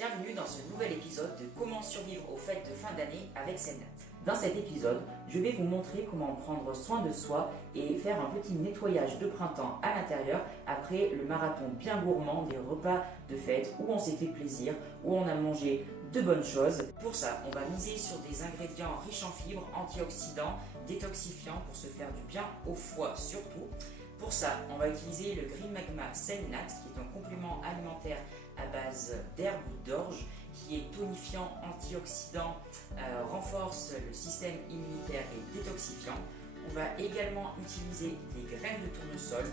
Bienvenue dans ce nouvel épisode de Comment survivre aux fêtes de fin d'année avec Selnat. Dans cet épisode, je vais vous montrer comment prendre soin de soi et faire un petit nettoyage de printemps à l'intérieur après le marathon bien gourmand des repas de fête où on s'est fait plaisir, où on a mangé de bonnes choses. Pour ça, on va miser sur des ingrédients riches en fibres, antioxydants, détoxifiants pour se faire du bien au foie surtout. Pour ça, on va utiliser le Green Magma Selnat, qui est un complément alimentaire à base d'herbes ou d'orge, qui est tonifiant, antioxydant, renforce le système immunitaire et détoxifiant. On va également utiliser des graines de tournesol,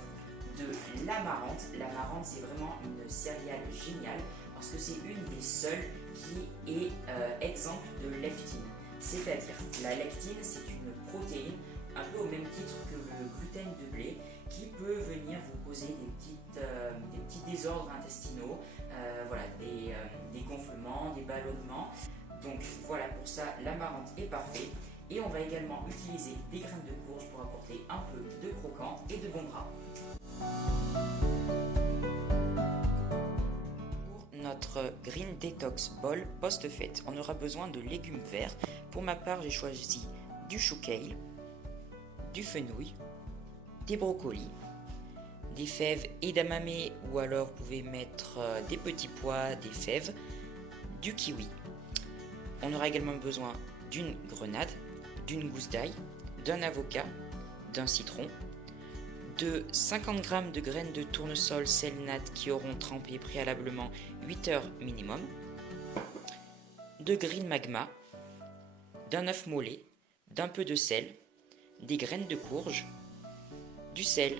de l'amarante. L'amarante, c'est vraiment une céréale géniale parce que c'est une des seules qui est exempte de lectine. C'est-à-dire, la lectine, c'est une protéine un peu au même titre que le gluten de blé, qui peut venir vous causer des petits désordres intestinaux, des gonflements, des ballonnements. Donc voilà, pour ça, l'amarante est parfait. Et on va également utiliser des graines de courge pour apporter un peu de croquant et de bon gras. Pour notre Green Detox Bowl post-fête, on aura besoin de légumes verts. Pour ma part, j'ai choisi du chou kale, du fenouil, des brocolis, des fèves edamame ou alors vous pouvez mettre des petits pois, des fèves, du kiwi. On aura également besoin d'une grenade, d'une gousse d'ail, d'un avocat, d'un citron, de 50 g de graines de tournesol Selnat qui auront trempé préalablement 8 heures minimum, de Green Magma, d'un œuf mollet, d'un peu de sel, des graines de courge, du sel,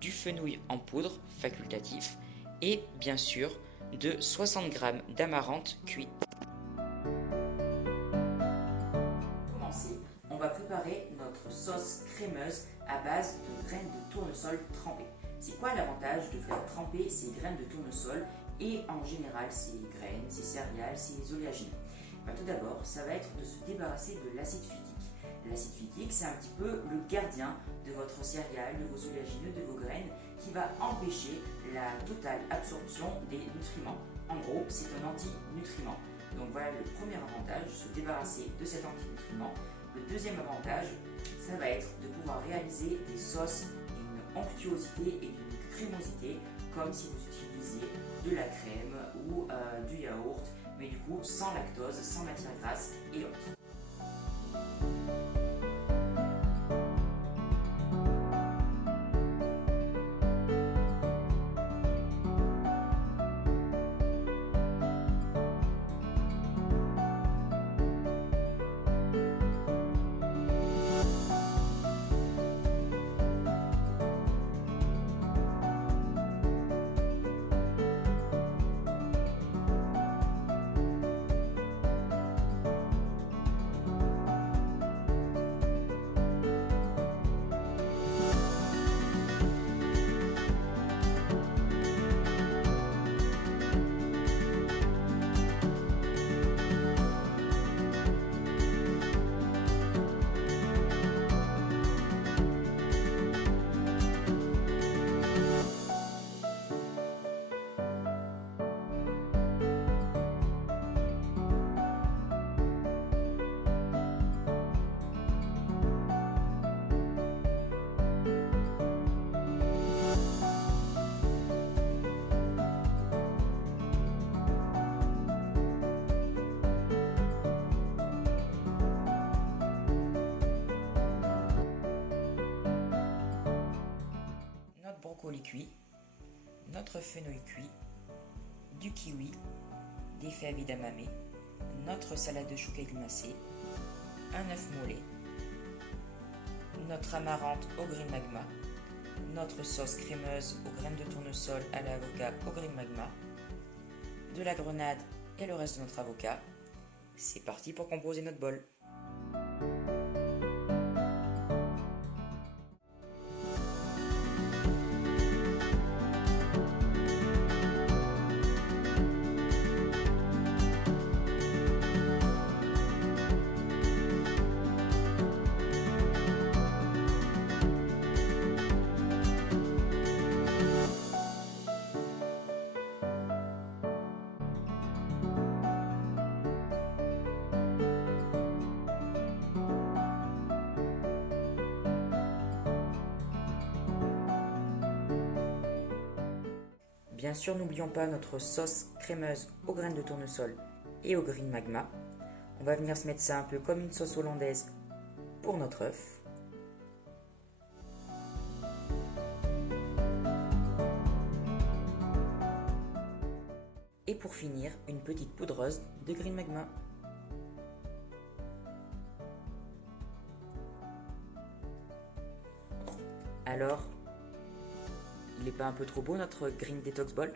du fenouil en poudre facultatif et bien sûr de 60 g d'amarante cuite. Pour commencer, on va préparer notre sauce crémeuse à base de graines de tournesol trempées. C'est quoi l'avantage de faire tremper ces graines de tournesol et en général ces graines, ces céréales, ces oléagineux? Tout d'abord, ça va être de se débarrasser de l'acide phytique. L'acide phytique, c'est un petit peu le gardien de votre céréale, de vos oléagineux, de vos graines, qui va empêcher la totale absorption des nutriments. En gros, c'est un anti-nutriment. Donc voilà le premier avantage, se débarrasser de cet anti-nutriment. Le deuxième avantage, ça va être de pouvoir réaliser des sauces d'une onctuosité et d'une crémosité, comme si vous utilisiez de la crème ou du yaourt, mais du coup sans lactose, sans matière grasse et autres. Brocoli cuit, notre fenouil cuit, du kiwi, des fèves edamame, notre salade de chou kale glacé, un œuf mollet, notre amarante au Green Magma, notre sauce crémeuse aux graines de tournesol à l'avocat au Green Magma, de la grenade et le reste de notre avocat. C'est parti pour composer notre bol. Bien sûr, n'oublions pas notre sauce crémeuse aux graines de tournesol et au green magma. On va venir se mettre ça un peu comme une sauce hollandaise pour notre œuf. Et pour finir, une petite poudreuse de green magma. Alors, il n'est pas un peu trop beau notre green detox ball?